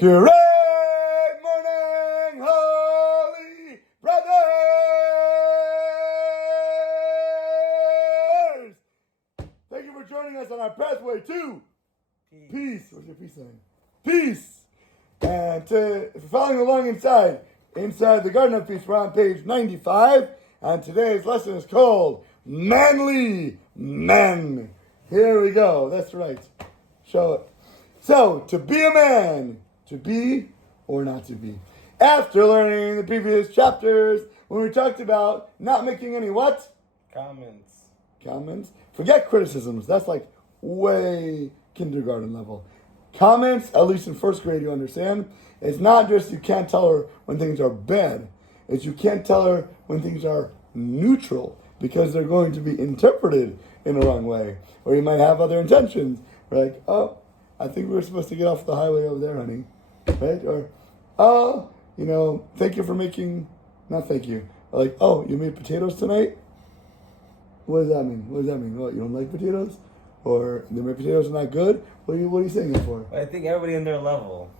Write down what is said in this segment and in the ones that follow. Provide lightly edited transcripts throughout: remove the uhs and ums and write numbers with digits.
Great morning, holy brothers! Thank you for joining us on our pathway to peace. What's your peace saying? Peace! And if you're following along inside the Garden of Peace, we're on page 95, and today's lesson is called Manly Men. Here we go. That's right. Show it. So, to be a man, to be or not to be. After learning the previous chapters, when we talked about not making any what? Comments. Forget criticisms. That's like way kindergarten level. Comments, at least in first grade, you understand. It's not just you can't tell her when things are bad. It's you can't tell her when things are neutral because they're going to be interpreted in the wrong way. Or you might have other intentions. Like, oh, I think we were supposed to get off the highway over there, honey. Right? Or, oh, thank you for making, not thank you. Like, oh, you made potatoes tonight? What does that mean? What, you don't like potatoes? Or the potatoes are not good? What are you saying it for? I think everybody in their level.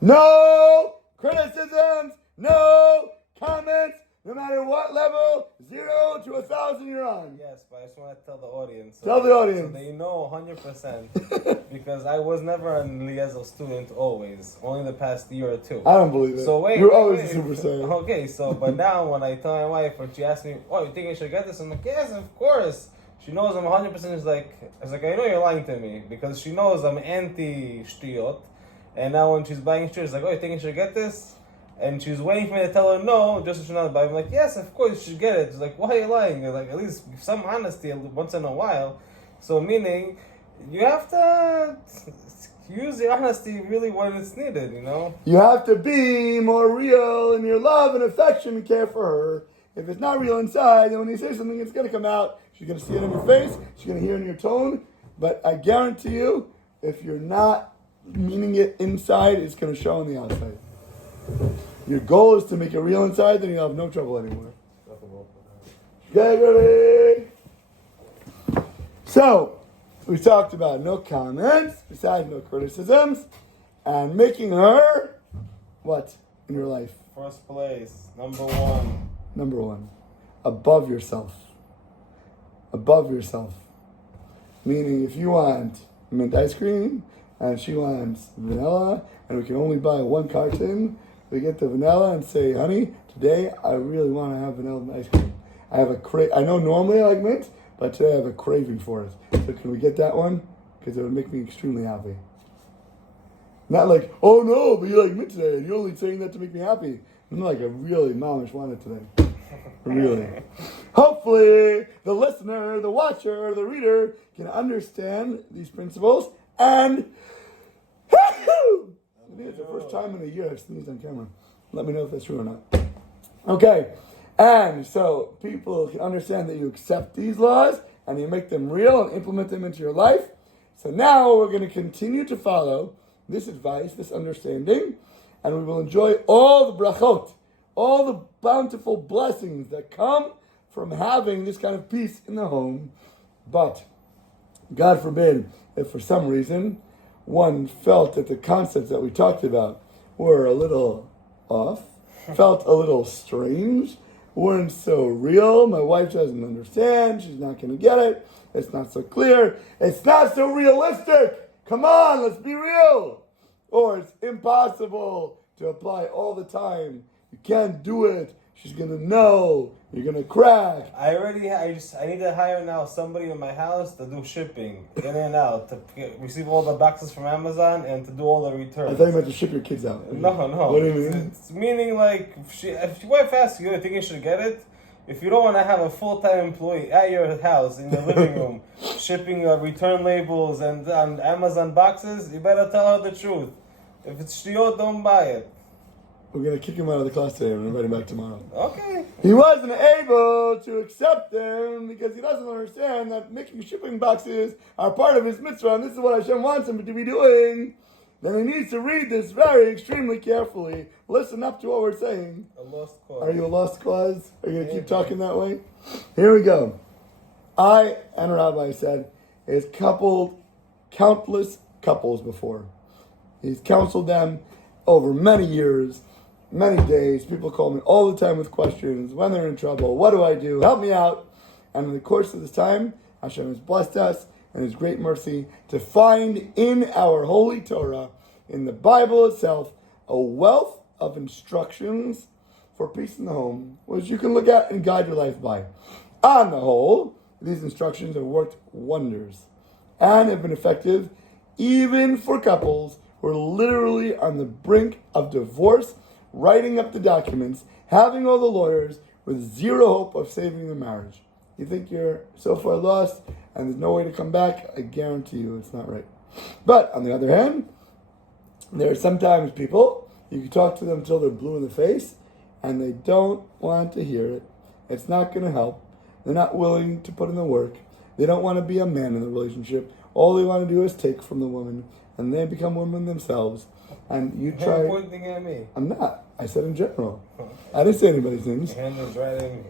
No criticisms, no comments, no matter what level, 0 to 1,000 you're on. Yes, but I just want to tell the audience. Tell the audience. So they know 100%. Because I was never a Eliezer student always. Only the past year or two. I don't believe it. So wait. You're always a super saiyan. Okay, but now when I tell my wife, or she asks me, oh, you think I should get this? I'm like, yes, of course. She knows I'm 100%. It's like, I know you're lying to me. Because she knows I'm anti-shtiyot. And now when she's buying shtiyot, she's like, oh, you think I should get this? And she's waiting for me to tell her no, just so she's not buy. I'm like, yes, of course you should get it. She's like, why are you lying? You're like, at least some honesty once in a while. So meaning, you have to use the honesty really when it's needed, You have to be more real in your love and affection and care for her. If it's not real inside, then when you say something, it's going to come out. She's going to see it in your face. She's going to hear it in your tone. But I guarantee you, if you're not meaning it inside, it's going to show on the outside. Your goal is to make it real inside, then you'll have no trouble anymore. Okay, ready? So, we talked about no comments, besides no criticisms, and making her, what, in your life? First place, number one. Number one, above yourself. Above yourself. Meaning, if you want mint ice cream, and she wants vanilla, and we can only buy one carton, we get the vanilla and say, honey, today I really want to have vanilla ice cream. I have I know normally I like mint, but today I have a craving for it. So can we get that one? Because it would make me extremely happy. Not like, oh no, but you like mint today, and you're only saying that to make me happy. I'm like, I really, momish want it today. Really. Hopefully, the listener, the watcher, the reader can understand these principles and I think it's the first time in a year I've sneezed on camera. Let me know if that's true or not. Okay, and so people can understand that you accept these laws and you make them real and implement them into your life. So now we're going to continue to follow this advice, this understanding, and we will enjoy all the brachot, all the bountiful blessings that come from having this kind of peace in the home. But, God forbid, if for some reason one felt that the concepts that we talked about were a little off, felt a little strange, weren't so real, my wife doesn't understand, she's not going to get it, it's not so clear, it's not so realistic, come on, let's be real, or it's impossible to apply all the time, you can't do it, she's going to know, you're going to crack. I need to hire now somebody in my house to do shipping, in and out, to receive all the boxes from Amazon and to do all the returns. I thought you meant to ship your kids out. No. What do you mean? It's meaning like, if your wife asks you, I think you should get it. If you don't want to have a full-time employee at your house, in your living room, shipping return labels and Amazon boxes, you better tell her the truth. If it's shtiyot, don't buy it. We're going to kick him out of the class today and invite him back tomorrow. Okay. He wasn't able to accept them because he doesn't understand that making shipping boxes are part of his mitzvah, and this is what Hashem wants him to be doing. Then he needs to read this very extremely carefully. Listen up to what we're saying. A lost cause. Are you a lost cause? Are you going to keep talking that way? Here we go. I and Rabbi said has coupled countless couples before. He's counseled them, over many years, many days. People call me all the time with questions. When they're in trouble, what do I do? Help me out. And in the course of this time, Hashem has blessed us in His great mercy to find in our holy Torah, in the Bible itself, a wealth of instructions for peace in the home, which you can look at and guide your life by. On the whole, these instructions have worked wonders and have been effective even for couples who are literally on the brink of divorce, writing up the documents, having all the lawyers, with zero hope of saving the marriage. You think you're so far lost and there's no way to come back? I guarantee you it's not right. But on the other hand, there are sometimes people, you can talk to them until they're blue in the face and they don't want to hear it. It's not going to help. They're not willing to put in the work. They don't want to be a man in the relationship. All they want to do is take from the woman, and they become women themselves. And you try. You're pointing at me. I'm not. I said in general. I didn't say anybody's names. Your hand is right at me.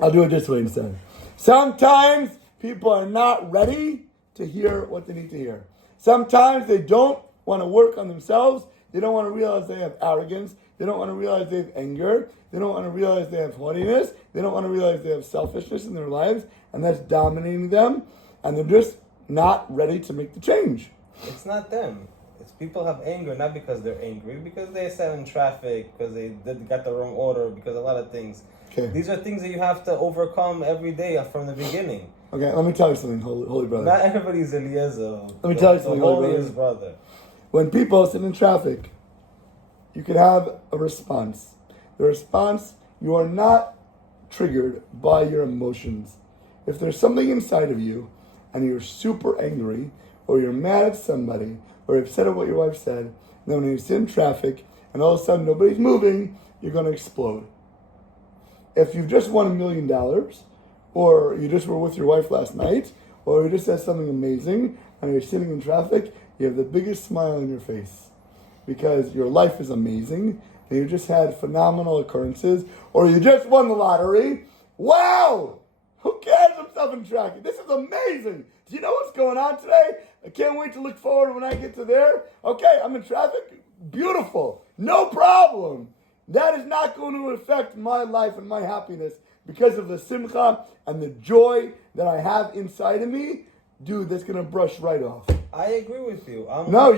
I'll do it this way instead. Sometimes people are not ready to hear what they need to hear. Sometimes they don't want to work on themselves. They don't want to realize they have arrogance. They don't want to realize they have anger. They don't want to realize they have haughtiness. They don't want to realize they have selfishness in their lives, and that's dominating them. And they're just not ready to make the change. It's not them. It's people have anger, not because they're angry, because they sat in traffic, because they got the wrong order, because a lot of things. Okay. These are things that you have to overcome every day from the beginning. Okay, let me tell you something, holy brother. Not everybody's Eliezer. Let me tell you something, the holy holiest brother. When people sit in traffic, you can have a response. The response, you are not triggered by your emotions. If there's something inside of you and you're super angry, or you're mad at somebody, or upset at what your wife said, then when you sit in traffic and all of a sudden nobody's moving, you're going to explode. If you've just won $1 million, or you just were with your wife last night, or you just said something amazing, and you're sitting in traffic, you have the biggest smile on your face. Because your life is amazing, and you just had phenomenal occurrences, or you just won the lottery. Wow! Who cares if I'm in traffic? This is amazing! Do you know what's going on today? I can't wait to look forward when I get to there. Okay, I'm in traffic. Beautiful. No problem. That is not going to affect my life and my happiness because of the simcha and the joy that I have inside of me. Dude, that's going to brush right off. I agree with you.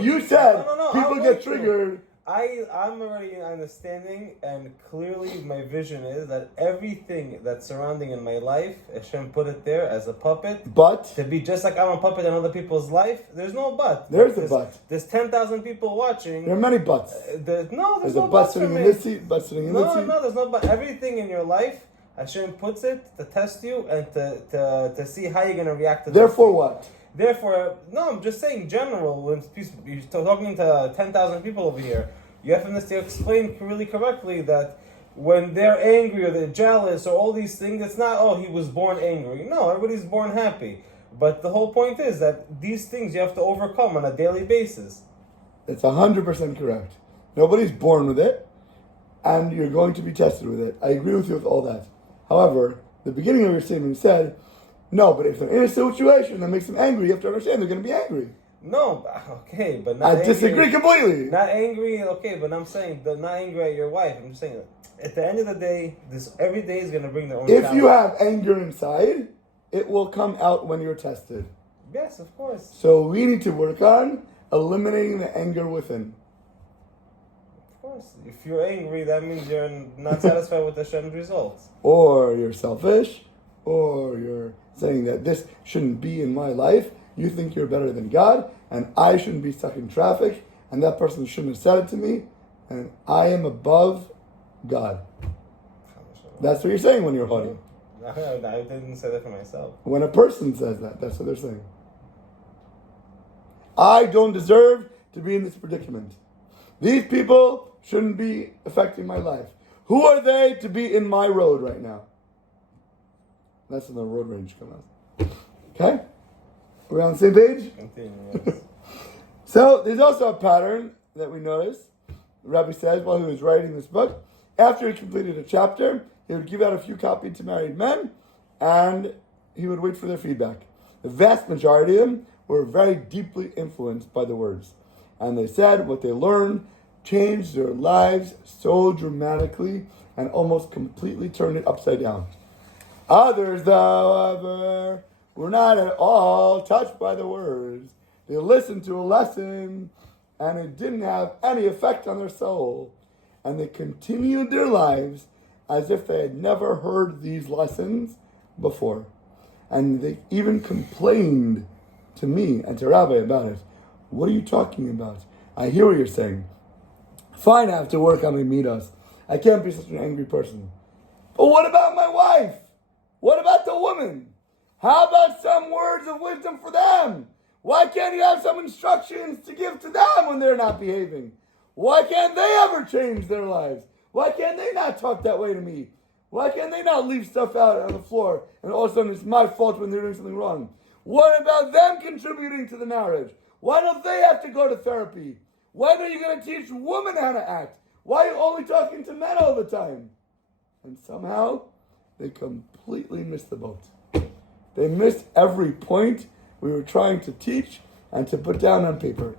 You said No, people get triggered. I'm already understanding, and clearly my vision is that everything that's surrounding in my life, Hashem put it there as a puppet. But to be just like I'm a puppet in other people's life, there's no but. There's a but. There's 10,000 people watching. There are many buts. There's no a but butt sitting in this seat, butt sitting in this seat. No, there's no but. Everything in your life, Hashem puts it to test you and to see how you're going to react to Therefore what? Therefore, no, I'm just saying general, when you're talking to 10,000 people over here, you have to explain really correctly that when they're angry or they're jealous or all these things, it's not, oh, he was born angry. No, everybody's born happy. But the whole point is that these things you have to overcome on a daily basis. That's 100% correct. Nobody's born with it, and you're going to be tested with it. I agree with you with all that. However, the beginning of your statement said, no, but if they're in a situation that makes them angry, you have to understand they're going to be angry. No, okay, but not I disagree completely. Not angry, okay, but I'm saying not angry at your wife. I'm just saying at the end of the day, every day is going to bring their own If you have anger inside, it will come out when you're tested. Yes, of course. So we need to work on eliminating the anger within. Of course. If you're angry, that means you're not satisfied with the Hashem's results. Or you're selfish, or you're saying that this shouldn't be in my life. You think you're better than God, and I shouldn't be stuck in traffic, and that person shouldn't have said it to me, and I am above God. That's what you're saying when you're haughty. I didn't say that for myself. When a person says that, that's what they're saying. I don't deserve to be in this predicament. These people shouldn't be affecting my life. Who are they to be in my road right now? That's when the road rage comes out. Okay? Are we on the same page? Continue, yes. So, there's also a pattern that we notice. The Rabbi says while he was writing this book, after he completed a chapter, he would give out a few copies to married men, and he would wait for their feedback. The vast majority of them were very deeply influenced by the words. And they said what they learned changed their lives so dramatically and almost completely turned it upside down. Others, however, were not at all touched by the words. They listened to a lesson and it didn't have any effect on their soul. And they continued their lives as if they had never heard these lessons before. And they even complained to me and to Rabbi about it. What are you talking about? I hear what you're saying. Fine, I have to work on my midas. I can't be such an angry person. But what about my wife? What about the woman? How about some words of wisdom for them? Why can't you have some instructions to give to them when they're not behaving? Why can't they ever change their lives? Why can't they not talk that way to me? Why can't they not leave stuff out on the floor and all of a sudden it's my fault when they're doing something wrong? What about them contributing to the marriage? Why don't they have to go to therapy? When are you going to teach women how to act? Why are you only talking to men all the time? And somehow they completely missed the boat. They missed every point we were trying to teach and to put down on paper.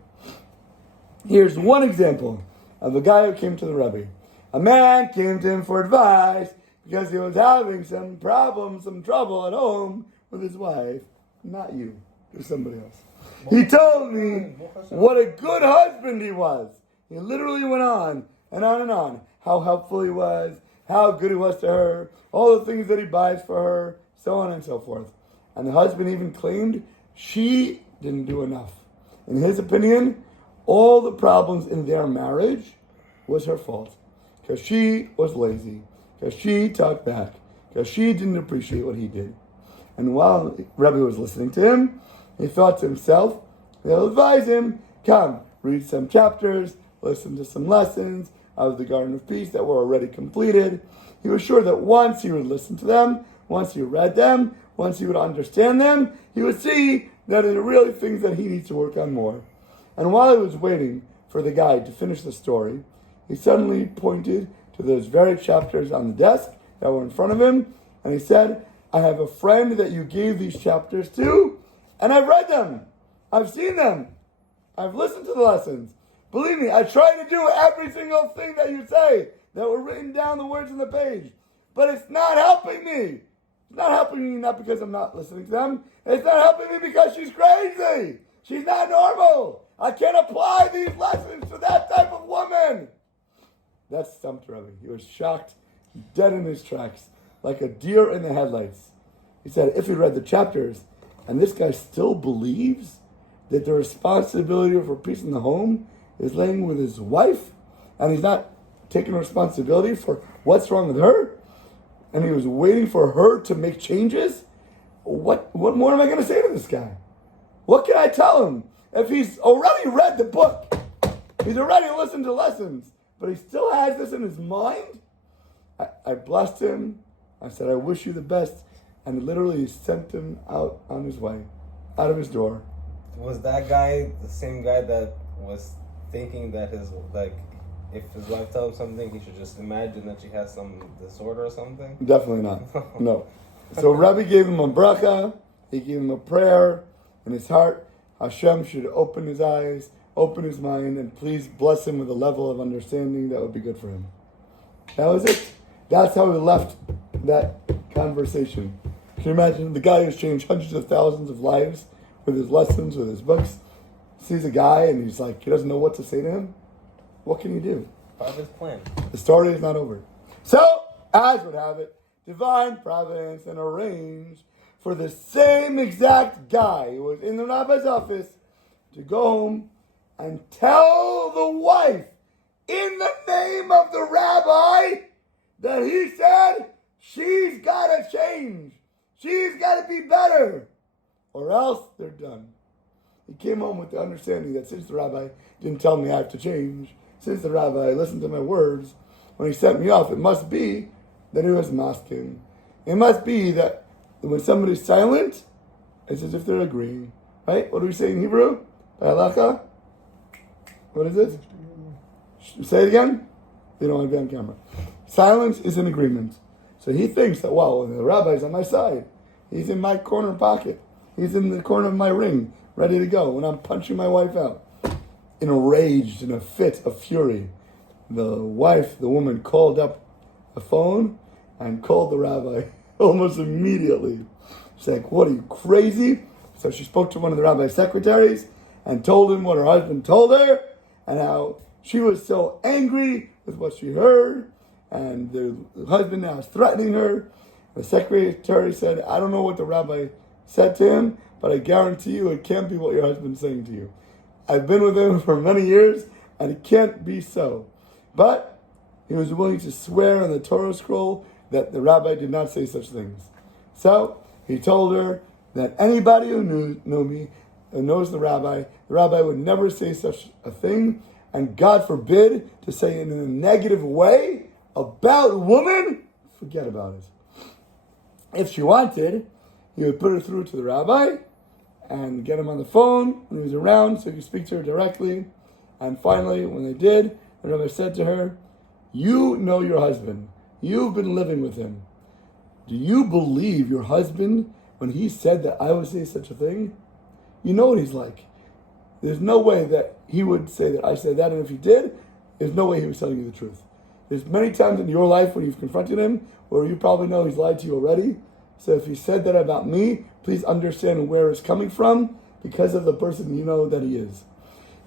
Here's one example of a guy who came to the Rebbe. A man came to him for advice because he was having some problem, some trouble at home with his wife. Not you, it was somebody else. He told me what a good husband he was. He literally went on and on and on. How helpful he was, how good he was to her, all the things that he buys for her, so on and so forth. And the husband even claimed she didn't do enough. In his opinion, all the problems in their marriage was her fault. Because she was lazy, because she talked back, because she didn't appreciate what he did. And while Rebbe was listening to him, he thought to himself, they'll advise him, come, read some chapters, listen to some lessons of the Garden of Peace that were already completed. He was sure that once he would listen to them, once he read them, once he would understand them, he would see that there are really things that he needs to work on more. And while he was waiting for the guy to finish the story, he suddenly pointed to those very chapters on the desk that were in front of him, and he said, I have a friend that you gave these chapters to, and I've read them. I've seen them. I've listened to the lessons. Believe me, I try to do every single thing that you say that were written down, the words on the page. But it's not helping me. It's not helping me not because I'm not listening to them. It's not helping me because she's crazy. She's not normal. I can't apply these lessons to that type of woman. That stumped Rebbe. He was shocked, dead in his tracks, like a deer in the headlights. He said, if he read the chapters, and this guy still believes that the responsibility for peace in the home is laying with his wife, and he's not taking responsibility for what's wrong with her, and he was waiting for her to make changes, what more am I going to say to this guy? What can I tell him? If he's already read the book, he's already listened to lessons, but he still has this in his mind, I blessed him. I said, I wish you the best, and literally sent him out on his way, out of his door. Was that guy the same guy that was thinking that if his wife tells him something, he should just imagine that she has some disorder or something? Definitely not. No. So Rabbi gave him a bracha, he gave him a prayer in his heart. Hashem should open his eyes, open his mind, and please bless him with a level of understanding that would be good for him. That was it. That's how we left that conversation. Can you imagine the guy who's changed hundreds of thousands of lives with his lessons, with his books, sees a guy and he's like, he doesn't know what to say to him? What can you do? Part of his plan. The story is not over. So, as would have it, divine providence and arranged for the same exact guy who was in the rabbi's office to go home and tell the wife in the name of the rabbi that he said she's got to change. She's got to be better, or else they're done. He came home with the understanding that since the rabbi didn't tell me I have to change, since the rabbi listened to my words, when he sent me off, it must be that he was masking. It must be that when somebody's silent, it's as if they're agreeing. Right? What do we say in Hebrew? Halakha? What is it? Say it again? You don't want to be on camera. Silence is an agreement. So he thinks that, well, the rabbi's on my side. He's in my corner pocket. He's in the corner of my ring, ready to go when I'm punching my wife out. enraged in a fit of fury. The woman, called up the phone and called the rabbi almost immediately. She's like, "What, are you crazy?" So she spoke to one of the rabbi's secretaries and told him what her husband told her and how she was so angry with what she heard, and the husband now is threatening her. The secretary said, "I don't know what the rabbi said to him, but I guarantee you it can't be what your husband's saying to you. I've been with him for many years, and it can't be so." But he was willing to swear on the Torah scroll that the rabbi did not say such things. So he told her that anybody who knew me and knows the rabbi would never say such a thing, and God forbid to say it in a negative way about a woman. Forget about it. If she wanted, he would put her through to the rabbi and get him on the phone when he was around so he could speak to her directly. And finally, when they did, the rabbi said to her, "You know your husband. You've been living with him. Do you believe your husband when he said that I would say such a thing? You know what he's like. There's no way that he would say that I said that, and if he did, there's no way he was telling you the truth. There's many times in your life when you've confronted him where you probably know he's lied to you already. So if he said that about me, please understand where it's coming from because of the person you know that he is."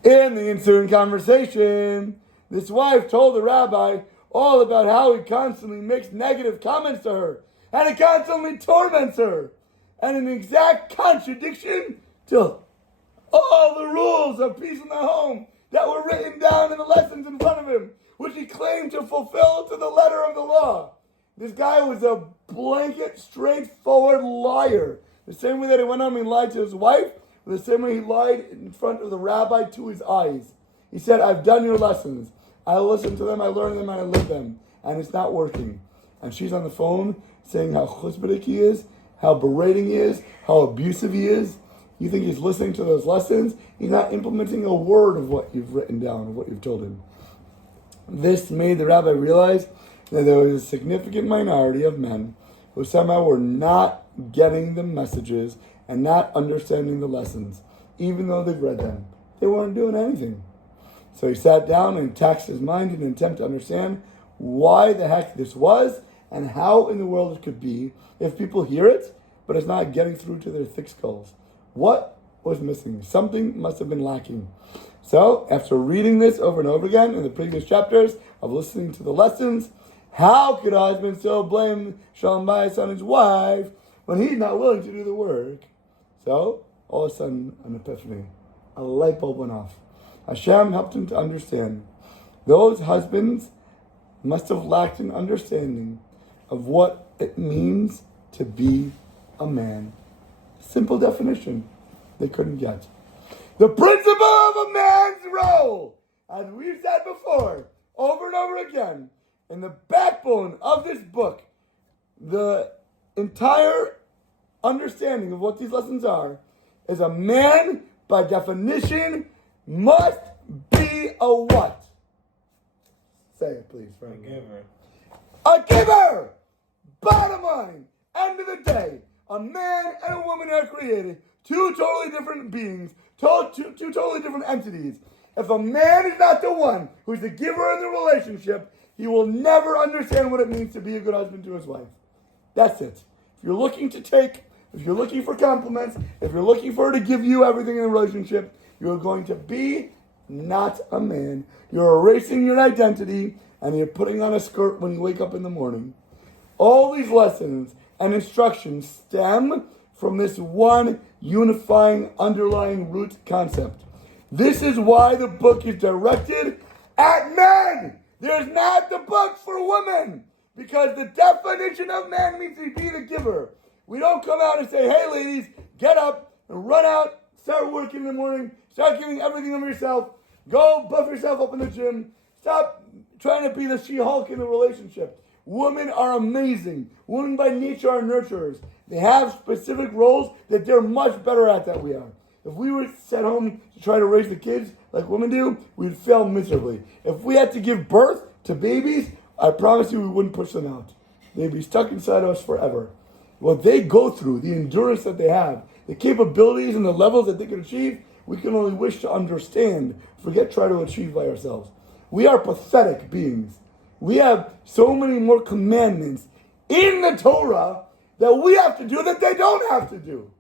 In the ensuing conversation, this wife told the rabbi all about how he constantly makes negative comments to her and he constantly torments her, and in exact contradiction to all the rules of peace in the home that were written down in the lessons in front of him, which he claimed to fulfill to the letter of the law. This guy was a blanket, straightforward liar. The same way that he went home and lied to his wife, the same way he lied in front of the rabbi to his eyes. He said, "I've done your lessons. I listen to them, I learn them, and I live them. And it's not working." And she's on the phone saying how chutzpahdik he is, how berating he is, how abusive he is. You think he's listening to those lessons? He's not implementing a word of what you've written down, of what you've told him. This made the rabbi realize that there was a significant minority of men who somehow were not getting the messages and not understanding the lessons, even though they've read them. They weren't doing anything. So he sat down and taxed his mind in an attempt to understand why the heck this was and how in the world it could be if people hear it, but it's not getting through to their thick skulls. What was missing? Something must have been lacking. So, after reading this over and over again in the previous chapters of listening to the lessons, how could a husband still blame Shalom Bayis on his wife when he's not willing to do the work? So, all of a sudden, an epiphany. A light bulb went off. Hashem helped him to understand. Those husbands must have lacked an understanding of what it means to be a man. Simple definition they couldn't get. The principle of a man's role, as we've said before, over and over again, in the backbone of this book, the entire understanding of what these lessons are, is a man, by definition, must be a what? Say it, please. A giver. A giver! Bottom line, end of the day, a man and a woman are created, two totally different beings, two totally different entities. If a man is not the one who's the giver in the relationship, he will never understand what it means to be a good husband to his wife. That's it. If you're looking to take, if you're looking for compliments, if you're looking for her to give you everything in the relationship, you're going to be not a man. You're erasing your identity, and you're putting on a skirt when you wake up in the morning. All these lessons and instructions stem from this one unifying, underlying root concept. This is why the book is directed at men. There's not the book for women, because the definition of man means to be the giver. We don't come out and say, "Hey ladies, get up and run out, start working in the morning, start giving everything of yourself, go buff yourself up in the gym, stop trying to be the She-Hulk in the relationship." Women are amazing. Women by nature are nurturers. They have specific roles that they're much better at than we are. If we were sent home to try to raise the kids like women do, we'd fail miserably. If we had to give birth to babies, I promise you we wouldn't push them out. They'd be stuck inside us forever. What they go through, the endurance that they have, the capabilities and the levels that they can achieve, We can only wish to understand, forget try to achieve by ourselves. We are pathetic beings. We have so many more commandments in the Torah that we have to do that they don't have to do.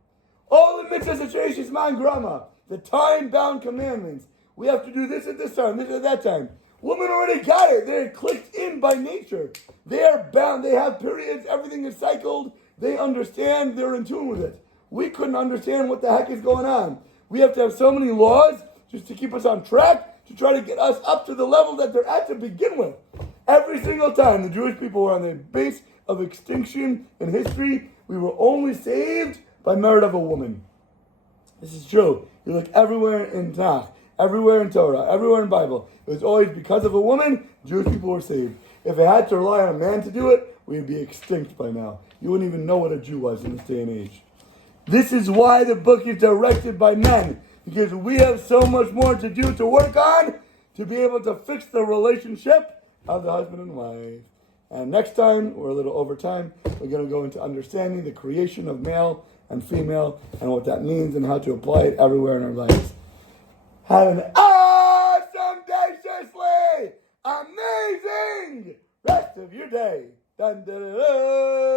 All the mitzvahs, man grama, the time-bound commandments. We have to do this at this time, this at that time. Women already got it. They're clicked in by nature. They are bound. They have periods. Everything is cycled. They understand. They're in tune with it. We couldn't understand what the heck is going on. We have to have so many laws just to keep us on track, to try to get us up to the level that they're at to begin with. Every single time the Jewish people were on the base of extinction in history, we were only saved by merit of a woman. This is true. You look everywhere in Tanakh, everywhere in Torah, everywhere in Bible. It was always because of a woman, Jewish people were saved. If they had to rely on a man to do it, we'd be extinct by now. You wouldn't even know what a Jew was in this day and age. This is why the book is directed by men, because we have so much more to do, to work on, to be able to fix the relationship of the husband and wife. And next time, we're a little over time, we're going to go into understanding the creation of male and female and what that means and how to apply it everywhere in our lives. Have an awesome day, seriously! Amazing rest of your day. Dun, dun, dun, dun.